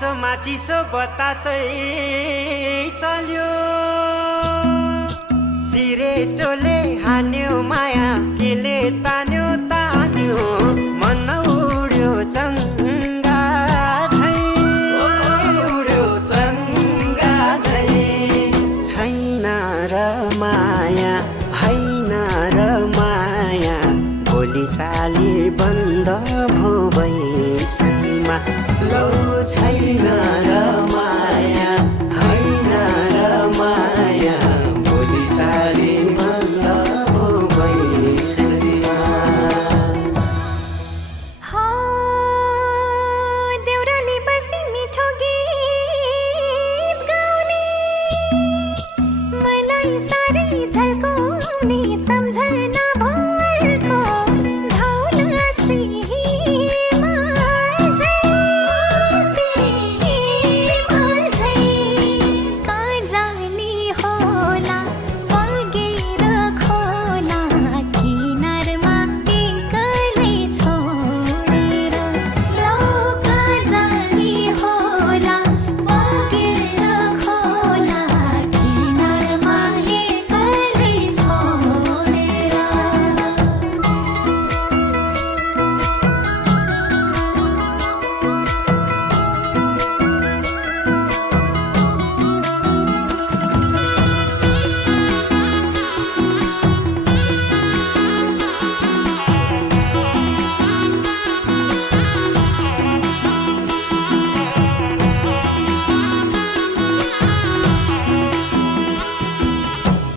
चिसो बतासै चल्यो सिरेटोले हान्यो माया केले तान्यो तान्यो मन उड्यो चङ्गा झै उड्यो चङ्गा झै छैन र माया होइन र माया भोलि चाली बन्द भो बैसैमा लौ छैन र